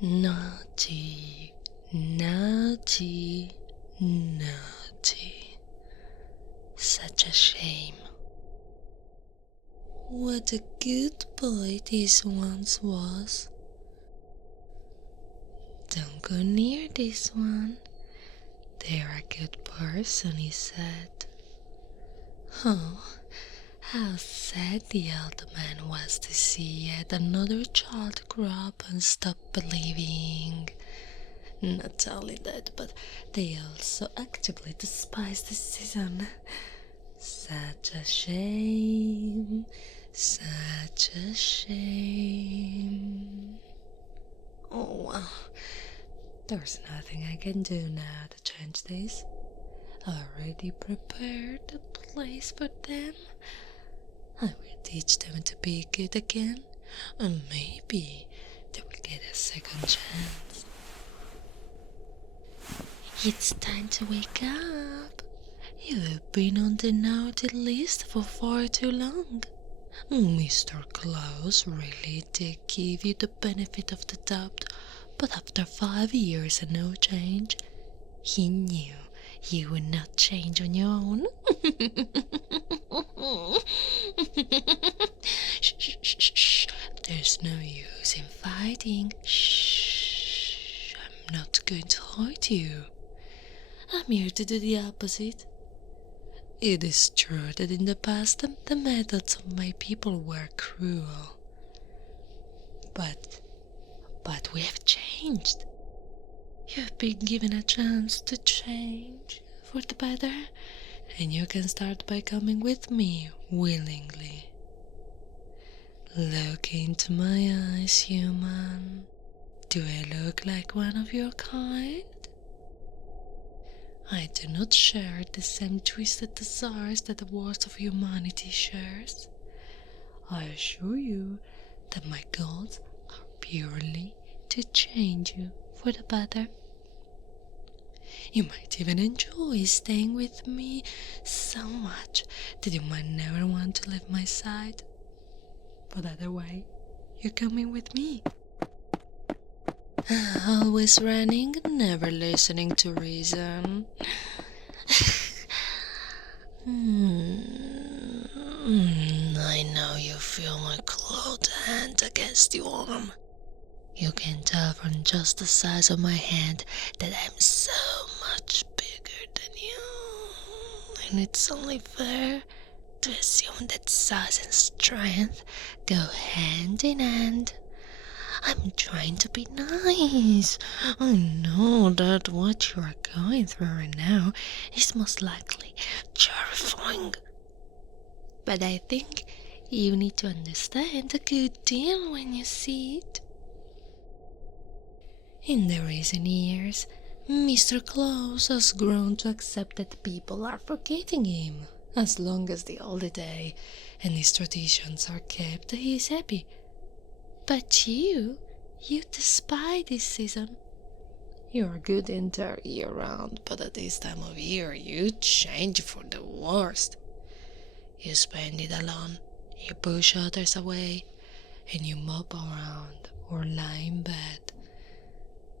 Naughty, naughty, naughty. Such a shame. What a good boy this once was. Don't go near this one. They're a good person, he said. Oh, how sad the old man was to see yet another child grow up and stop believing. Not only that, but they also actively despise the season. Such a shame, such a shame. Oh, well, there's nothing I can do now to change this. I already prepared a place for them. I will teach them to be good again, and maybe they will get a second chance. It's time to wake up. You've been on the naughty list for far too long. Mr. Claus really did give you the benefit of the doubt, but after 5 years and no change, he knew you would not change on your own. Shh, shh, shh, shh. There's no use in fighting. Shh. I'm not going to hurt you. I'm here to do the opposite. It is true that in the past the methods of my people were cruel. But we have changed. You've been given a chance to change for the better, and you can start by coming with me willingly. Look into my eyes, human. Do I look like one of your kind? I do not share the same twisted desires that the worst of humanity shares. I assure you that my goals are purely to change you for the better. You might even enjoy staying with me so much that you might never want to leave my side. But either way, you're coming with me. Always running, never listening to reason. I know you feel my clawed hand against your arm. You can tell from just the size of my hand that I'm so much bigger than you. And it's only fair to assume that size and strength go hand in hand. I'm trying to be nice. I know that what you are going through right now is most likely terrifying. But I think you need to understand a good deal when you see it. In the recent years, Mr. Claus has grown to accept that people are forgetting him. As long as the holiday and his traditions are kept, he is happy. But you despise this season. You're good the entire year round, but at this time of year you change for the worst. You spend it alone, you push others away, and you mope around or lie in bed.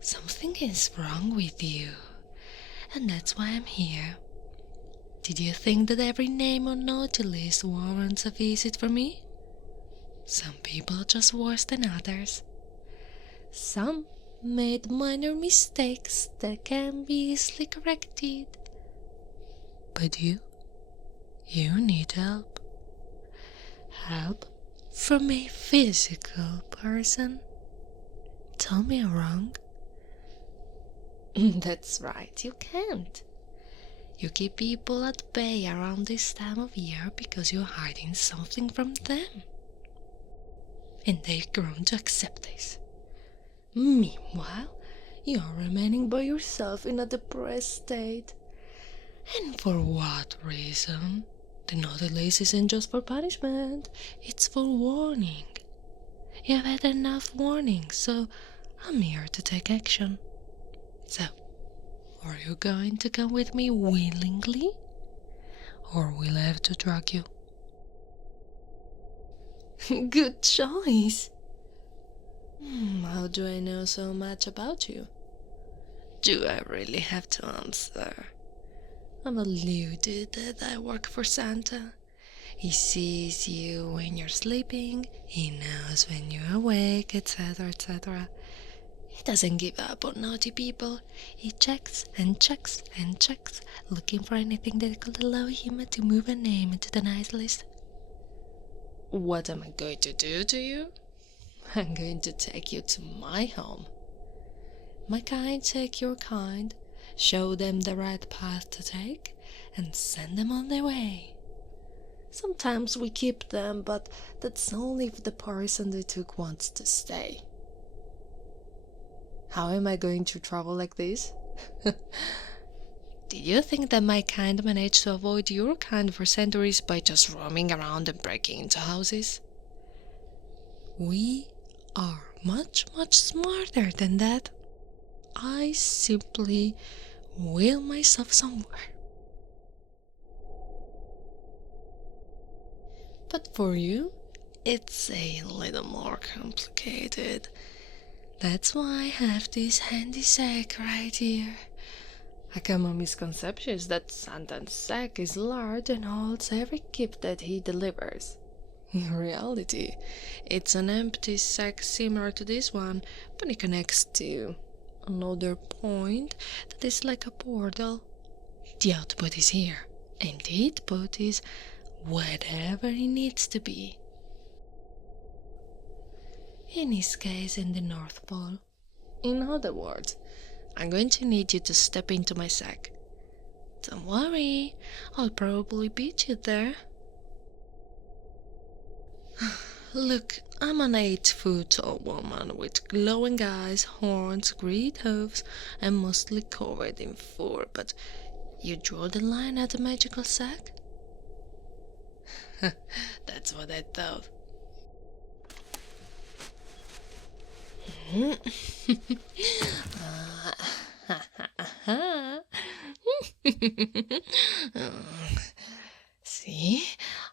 Something is wrong with you, and that's why I'm here. Did you think that every name on naughty list warrants a visit from me? Some people are just worse than others. Some made minor mistakes that can be easily corrected. But you need help. Help from a physical person. Tell me I'm wrong. That's right, you can't. You keep people at bay around this time of year because you're hiding something from them. And they've grown to accept this. Meanwhile, you're remaining by yourself in a depressed state. And for what reason? The naughty list isn't just for punishment, it's for warning. You've had enough warning, so I'm here to take action. So, are you going to come with me willingly? Or will I have to drag you? Good choice. How do I know so much about you? Do I really have to answer? I've alluded that I work for Santa. He sees you when you're sleeping, he knows when you're awake, etc., etc. He doesn't give up on naughty people. He checks and checks and checks, looking for anything that could allow him to move a name into the nice list. What am I going to do to you? I'm going to take you to my home. My kind take your kind, show them the right path to take, and send them on their way. Sometimes we keep them, but that's only if the person they took wants to stay. How am I going to travel like this? Did you think that my kind managed to avoid your kind for centuries by just roaming around and breaking into houses? We are much, much smarter than that. I simply wheel myself somewhere. But for you, it's a little more complicated. That's why I have this handy sack right here. A common misconception is that Santa's sack is large and holds every gift that he delivers. In reality, it's an empty sack similar to this one, but it connects to another point that is like a portal. The output is here, and the input is whatever it needs to be. In his case, in the North Pole. In other words, I'm going to need you to step into my sack. Don't worry, I'll probably beat you there. Look, I'm an 8-foot tall woman with glowing eyes, horns, great hooves, and mostly covered in fur, but you draw the line at the magical sack? That's what I thought. See,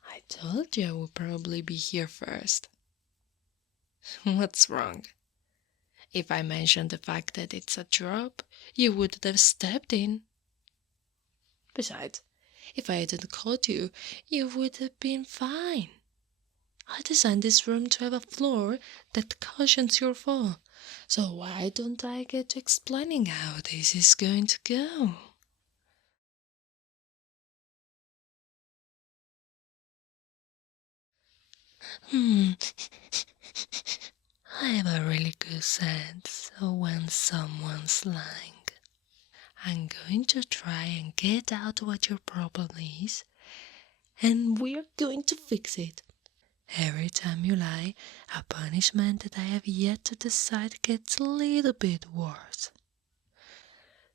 I told you I would probably be here first. What's wrong? If I mentioned the fact that it's a drop, you wouldn't have stepped in. Besides, if I hadn't caught you, you would have been fine. I designed this room to have a floor that cushions your fall, so why don't I get to explaining how this is going to go? I have a really good sense of when someone's lying. I'm going to try and get out what your problem is, and we're going to fix it. Every time you lie, a punishment that I have yet to decide gets a little bit worse.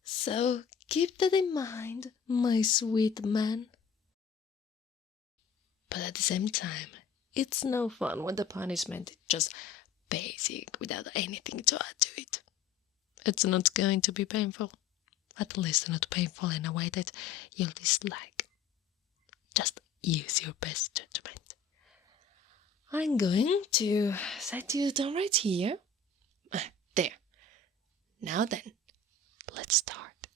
So keep that in mind, my sweet man. But at the same time, it's no fun when the punishment is just basic without anything to add to it. It's not going to be painful. At least not painful in a way that you'll dislike. Just use your best judgment. I'm going to set you down right here. There. Now then, let's start.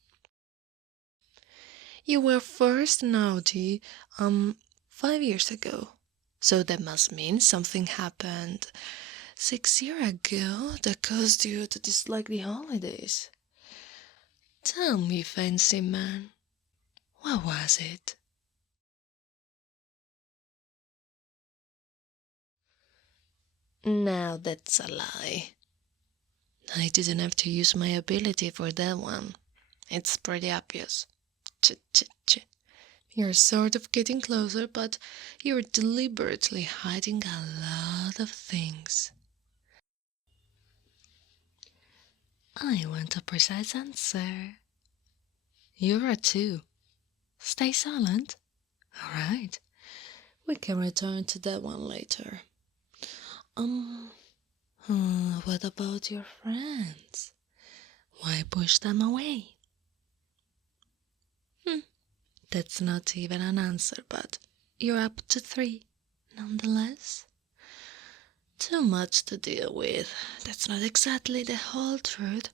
You were first naughty, 5 years ago. So that must mean something happened 6 years ago that caused you to dislike the holidays. Tell me, fancy man, what was it? Now that's a lie. I didn't have to use my ability for that one. It's pretty obvious. Ch. You're sort of getting closer, but you're deliberately hiding a lot of things. I want a precise answer. You're a 2. Stay silent. All right. We can return to that one later. What about your friends? Why push them away? That's not even an answer, but you're up to 3, nonetheless. Too much to deal with. That's not exactly the whole truth,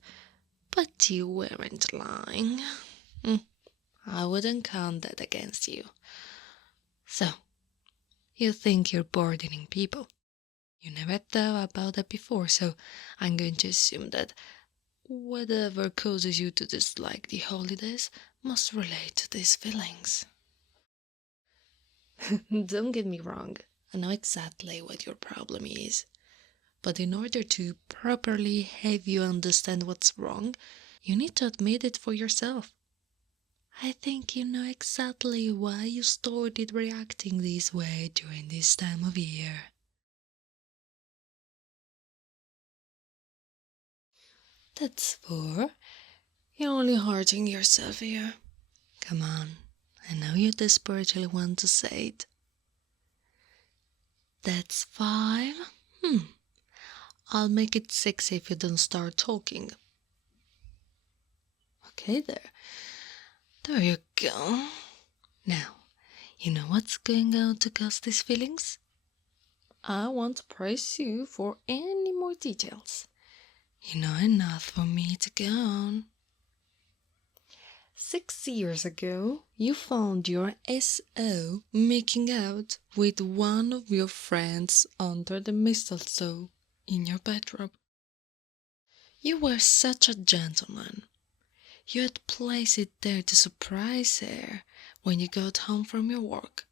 but you weren't lying. I wouldn't count that against you. So, you think you're burdening people. You never thought about that before, so I'm going to assume that whatever causes you to dislike the holidays must relate to these feelings. Don't get me wrong, I know exactly what your problem is. But in order to properly have you understand what's wrong, you need to admit it for yourself. I think you know exactly why you started reacting this way during this time of year. That's four. You're only hurting yourself here. Come on, I know you desperately want to say it. That's five. I'll make it six if you don't start talking. Okay, there. There you go. Now, you know what's going on to cause these feelings? I won't press you for any more details. You know enough for me to go on. 6 years ago, you found your SO making out with one of your friends under the mistletoe in your bedroom. You were such a gentleman. You had placed it there to surprise her when you got home from your work.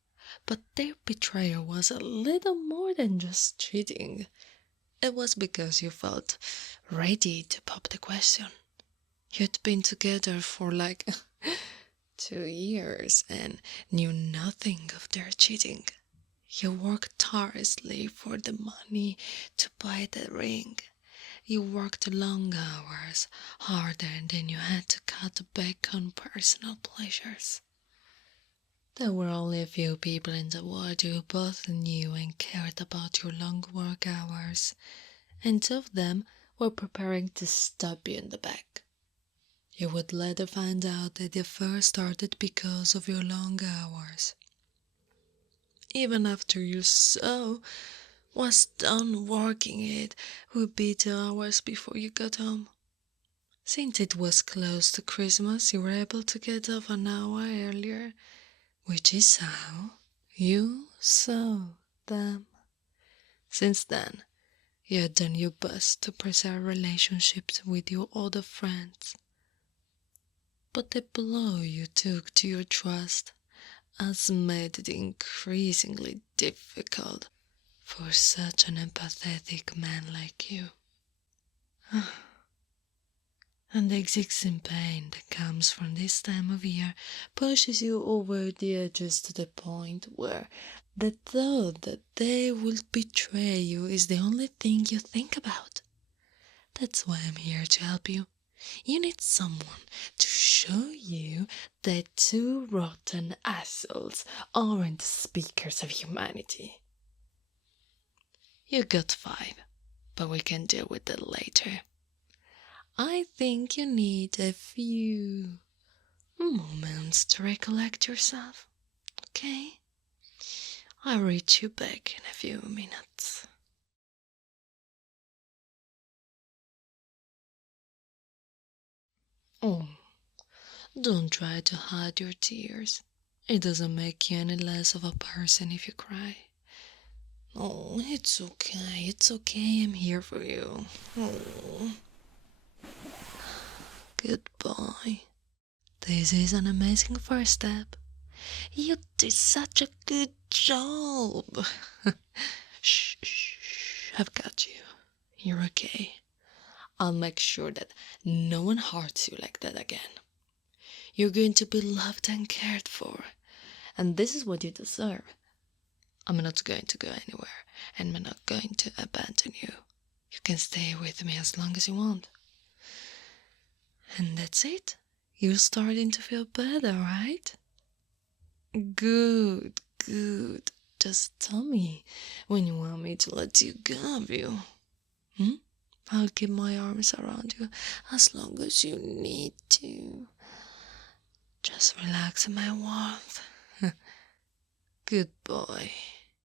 But their betrayal was a little more than just cheating. It was because you felt ready to pop the question. You'd been together for like 2 years and knew nothing of their cheating. You worked tirelessly for the money to buy the ring. You worked long hours, harder than you had to cut back on personal pleasures. There were only a few people in the world who both knew and cared about your long work hours, and two of them were preparing to stab you in the back. You would later find out that the affair started because of your long hours. Even after your soul was done working, it would be 2 hours before you got home. Since it was close to Christmas, you were able to get off an hour earlier, which is how you saw them. Since then, you had done your best to preserve relationships with your other friends. But the blow you took to your trust has made it increasingly difficult for such an empathetic man like you. And the existing pain that comes from this time of year pushes you over the edges to the point where the thought that they will betray you is the only thing you think about. That's why I'm here to help you. You need someone to show you that two rotten assholes aren't speakers of humanity. You got 5, but we can deal with it later. I think you need a few moments to recollect yourself, okay? I'll reach you back in a few minutes. Oh, don't try to hide your tears. It doesn't make you any less of a person if you cry. Oh, it's okay, I'm here for you. Oh. Goodbye. This is an amazing first step. You did such a good job. Shh, I've got you. You're okay. I'll make sure that no one hurts you like that again. You're going to be loved and cared for, and this is what you deserve. I'm not going to go anywhere, and I'm not going to abandon you. You can stay with me as long as you want. And that's it. You're starting to feel better, right? Good. Just tell me when you want me to let you go of you. I'll keep my arms around you as long as you need to. Just relax in my warmth. Good boy.